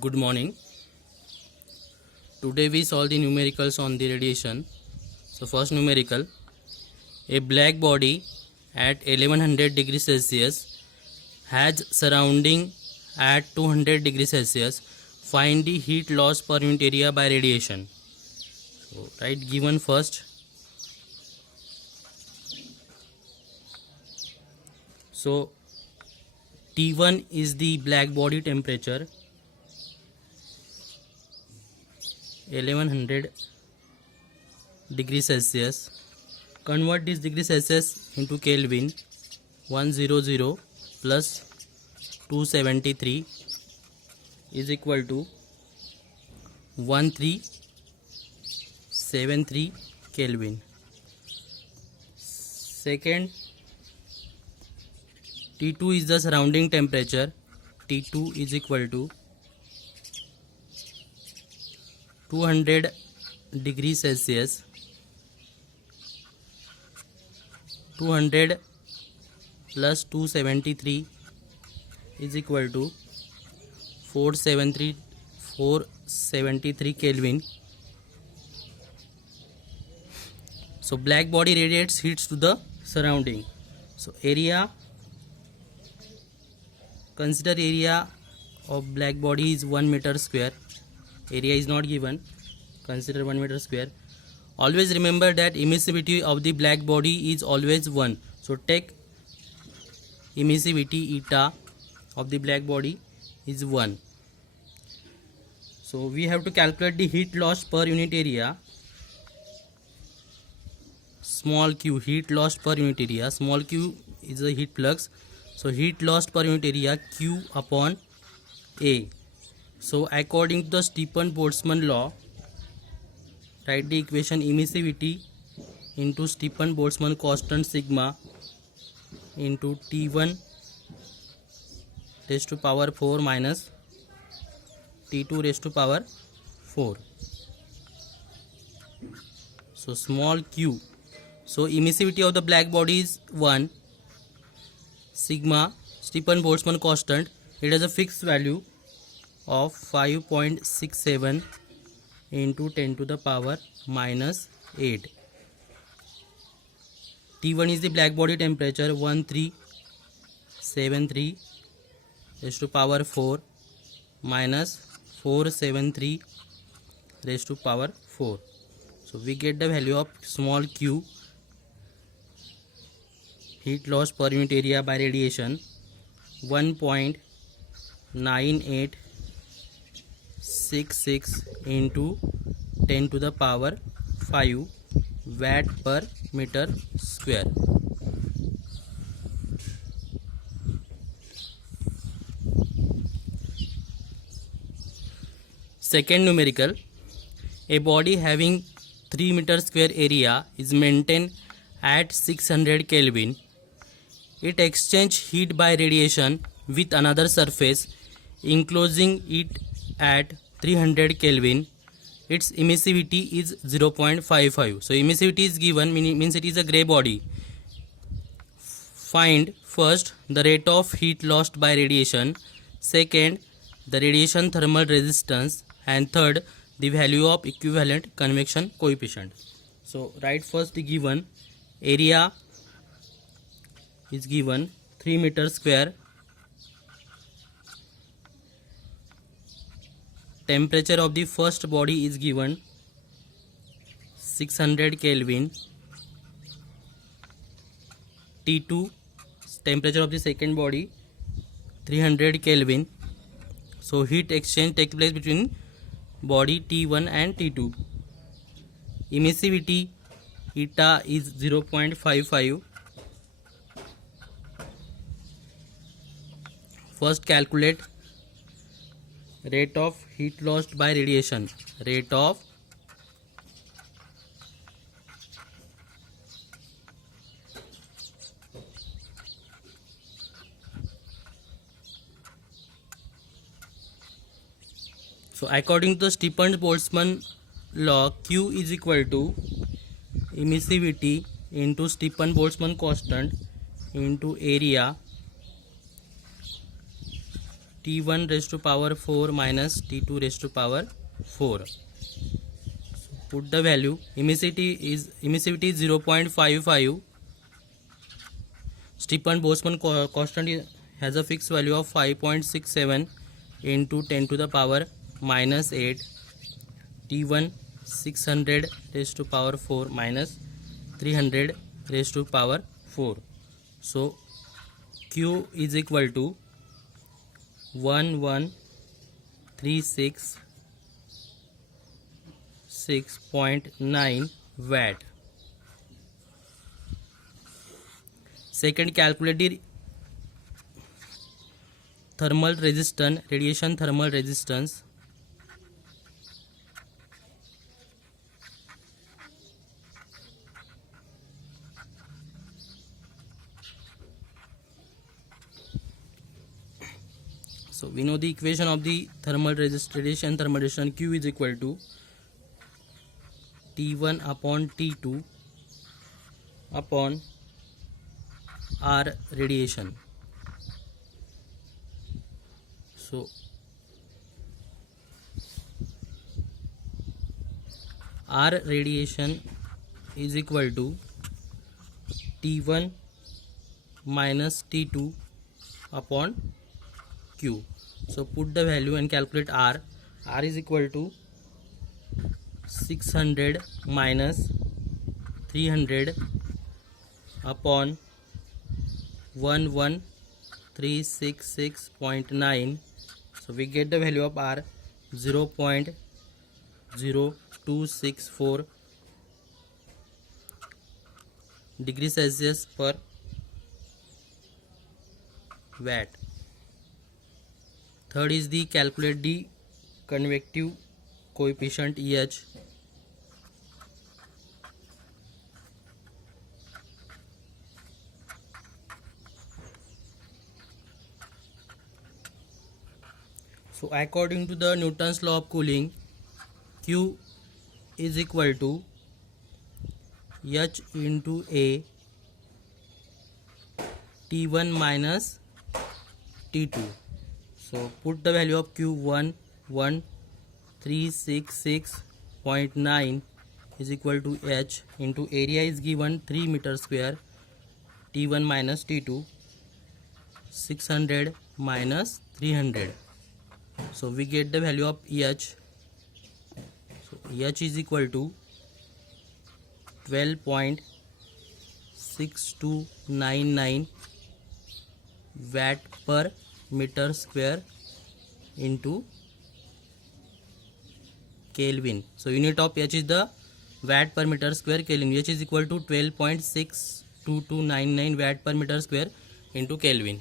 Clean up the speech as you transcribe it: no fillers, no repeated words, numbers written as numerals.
Good morning. Today we solve the numericals on the radiation. So first numerical, a black body at 1100 degrees Celsius has surrounding at 200 degrees Celsius. Find the heat loss per unit area by radiation. So write given first. So T1 is the black body temperature, 1100 degrees Celsius. Convert this degree Celsius into Kelvin. 100 plus 273 is equal to 1373 Kelvin. Second, T2 is the surrounding temperature. T2 is equal to 200 degrees Celsius. 200 plus 273 is equal to 473 Kelvin. So black body radiates heats to the surrounding. So area, consider area of black body is 1 meter square. Area is not given, consider 1 meter square. Always remember that emissivity of the black body is always 1. So take emissivity eta of the black body is 1. So we have to calculate the heat loss per unit area. Small q, heat loss per unit area. Small q is the heat flux. So heat loss per unit area Q upon A. So according to the Stephan-Boltzmann law, write the equation emissivity into Stephan-Boltzmann constant sigma into T1 raised to power 4 minus T2 raised to power 4. So small q. So emissivity of the black body is 1. Sigma Stephan-Boltzmann constant, it has a fixed value of 5.67 into 10 to the power minus 8. T1 is the black body temperature, 1373 raised to power 4 minus 473 raised to power 4. So we get the value of small q, heat loss per unit area by radiation, 1.9866 into 10 to the power 5 watt per meter square. Second numerical, a body having 3 meter square area is maintained at 600 Kelvin. It exchanges heat by radiation with another surface enclosing it at 300 Kelvin. Its emissivity is 0.55. So emissivity is given, means it is a grey body. Find first the rate of heat lost by radiation, second the radiation thermal resistance, and third the value of equivalent convection coefficient. So write first the given area is given 3 meter square, temperature of the first body is given 600 Kelvin, T2 temperature of the second body 300 Kelvin. So heat exchange takes place between body T1 and T2. Emissivity eta is 0.55. First calculate rate of heat lost by radiation. Rate of So according to Stephan-Boltzmann law, Q is equal to emissivity into Stephan-Boltzmann constant into area T1 raised to power 4 minus T2 raised to power 4. Put the value. Emissivity is 0.55. Stepan-Boltzmann constant has a fixed value of 5.67 into 10 to the power minus 8. T1 600 raised to power 4 minus 300 raised to power 4. So Q is equal to 1136.9 watt. Second, calculate the thermal resistance, radiation thermal resistance. So we know the equation of the thermal radiation thermal resistance. Q is equal to T1 upon T2 upon R radiation. So R radiation is equal to T1 minus T2 upon Q. So put the value and calculate R. R is equal to 600 minus 300 upon 11366.9. So we get the value of R 0.0264 degrees Celsius per watt. Third is the calculate the convective coefficient EH. So according to the Newton's law of cooling, Q is equal to H into A T1 minus T2. So put the value of Q 11366.9 is equal to H into area is given 3 meter square, T1 minus T2, 600 minus 300. So we get the value of EH. So EH is equal to 12.6299 watt per meter square into Kelvin. So unit of H is the watt per meter square Kelvin. H is equal to 12.62299 watt per meter square into Kelvin.